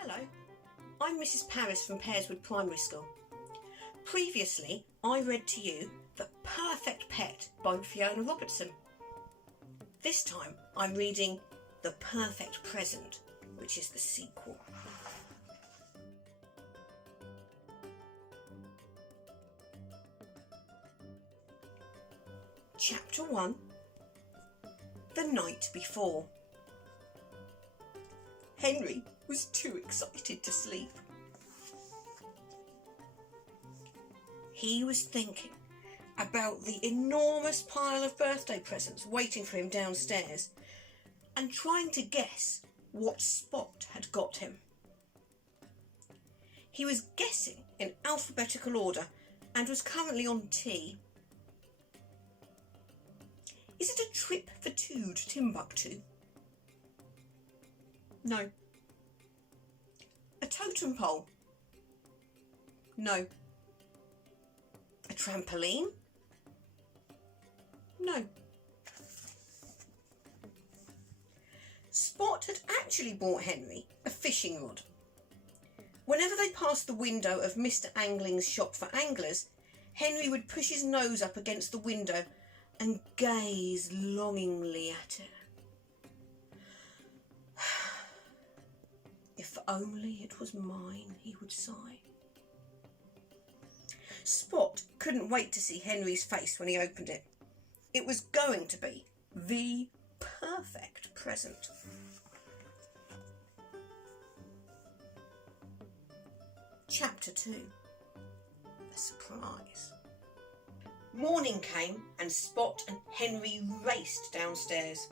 Hello, I'm Mrs. Paris from Peareswood Primary School. Previously, I read to you The Perfect Pet by Fiona Robertson. This time, I'm reading The Perfect Present, which is the sequel. Chapter 1. The Night Before. Henry was too excited to sleep. He was thinking about the enormous pile of birthday presents waiting for him downstairs and trying to guess what Spot had got him. He was guessing in alphabetical order and was currently on tea. Is it a trip for two to Timbuktu? No. A totem pole? No. A trampoline? No. Spot had actually bought Henry a fishing rod. Whenever they passed the window of Mr. Angling's shop for anglers, Henry would push his nose up against the window and gaze longingly at it. If only it was mine, he would sigh. Spot couldn't wait to see Henry's face when he opened it. It was going to be the perfect present. Chapter 2. The Surprise. Morning came and Spot and Henry raced downstairs.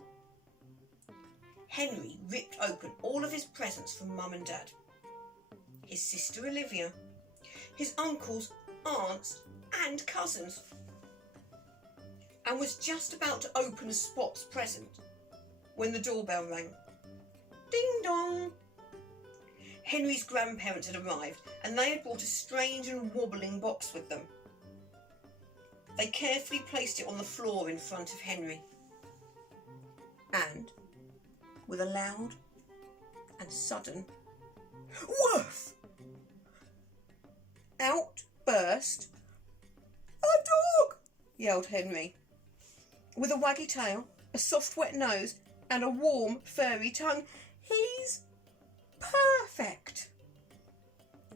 Henry ripped open all of his presents from Mum and Dad, his sister Olivia, his uncles, aunts and cousins, and was just about to open Spot's present when the doorbell rang. Ding dong! Henry's grandparents had arrived and they had brought a strange and wobbling box with them. They carefully placed it on the floor in front of Henry and, with a loud and sudden woof, out burst a dog, yelled Henry. With a waggy tail, a soft wet nose and a warm furry tongue. He's perfect.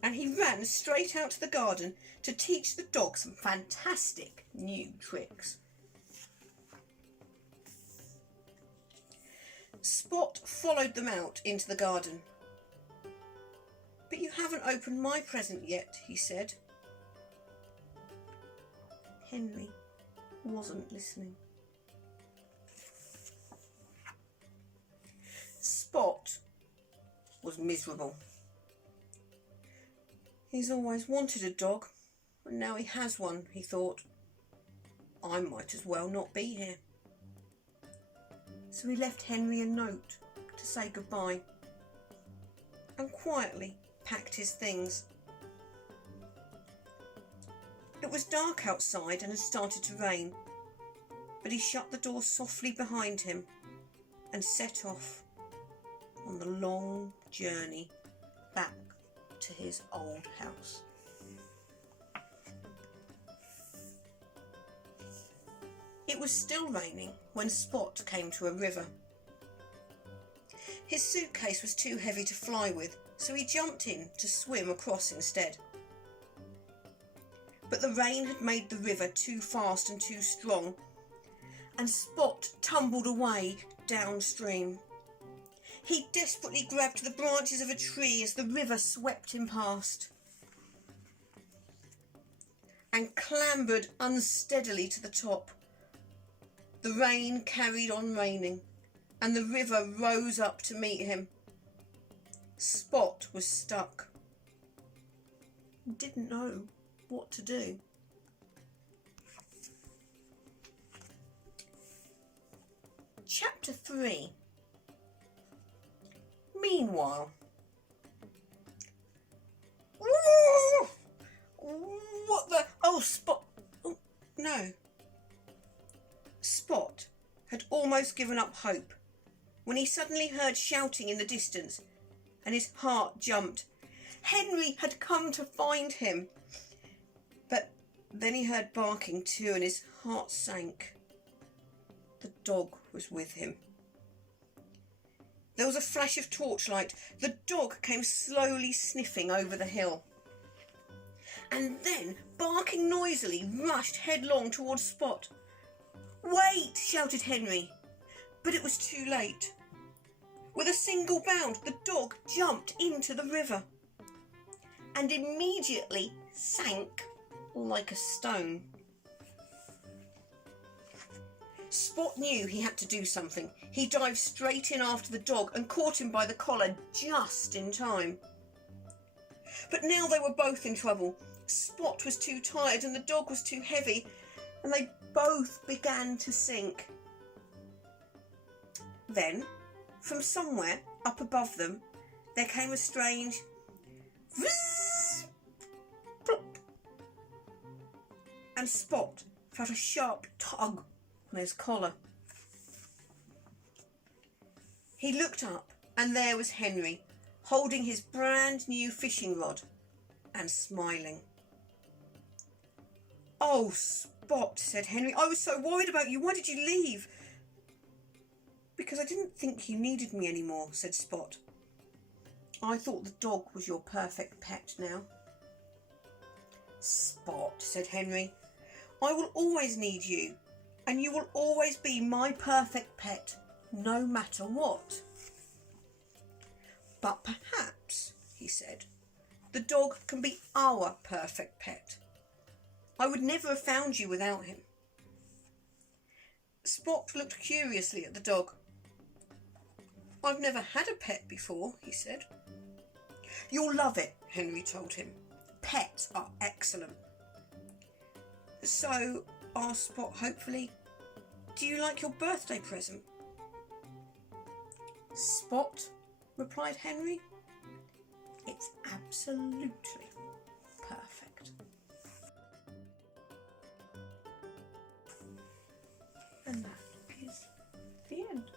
And he ran straight out to the garden to teach the dog some fantastic new tricks. Spot followed them out into the garden. But you haven't opened my present yet, he said. Henry wasn't listening. Spot was miserable. He's always wanted a dog, and now he has one, he thought. I might as well not be here. So he left Henry a note to say goodbye and quietly packed his things. It was dark outside and had started to rain, but he shut the door softly behind him and set off on the long journey back to his old house. It was still raining when Spot came to a river. His suitcase was too heavy to fly with, so he jumped in to swim across instead. But the rain had made the river too fast and too strong, and Spot tumbled away downstream. He desperately grabbed the branches of a tree as the river swept him past, and clambered unsteadily to the top. The rain carried on raining, and the river rose up to meet him. Spot was stuck. He didn't know what to do. Chapter 3. Meanwhile. What the? Oh, Spot. Oh, no. Spot had almost given up hope when he suddenly heard shouting in the distance and his heart jumped. Henry had come to find him. But then he heard barking too, and his heart sank. The dog was with him. There was a flash of torchlight. The dog came slowly sniffing over the hill. And then, barking noisily, rushed headlong towards Spot. "Wait!" shouted Henry. But it was too late. With a single bound, the dog jumped into the river and immediately sank like a stone. Spot knew he had to do something. He dived straight in after the dog and caught him by the collar just in time. But now they were both in trouble. Spot was too tired and the dog was too heavy, and they both began to sink. Then, from somewhere up above them, there came a strange whizz, plop, and Spot felt a sharp tug on his collar. He looked up, and there was Henry, holding his brand new fishing rod and smiling. "Oh, Spot," said Henry, "I was so worried about you. Why did you leave?" "Because I didn't think you needed me anymore," said Spot. "I thought the dog was your perfect pet now." "Spot," said Henry, "I will always need you, and you will always be my perfect pet, no matter what." "But perhaps," he said, "the dog can be our perfect pet. I would never have found you without him." Spot looked curiously at the dog. "I've never had a pet before," he said. "You'll love it," Henry told him. "Pets are excellent." "So," asked Spot hopefully, "do you like your birthday present?" "Spot," replied Henry, "it's absolutely perfect." And that is the end.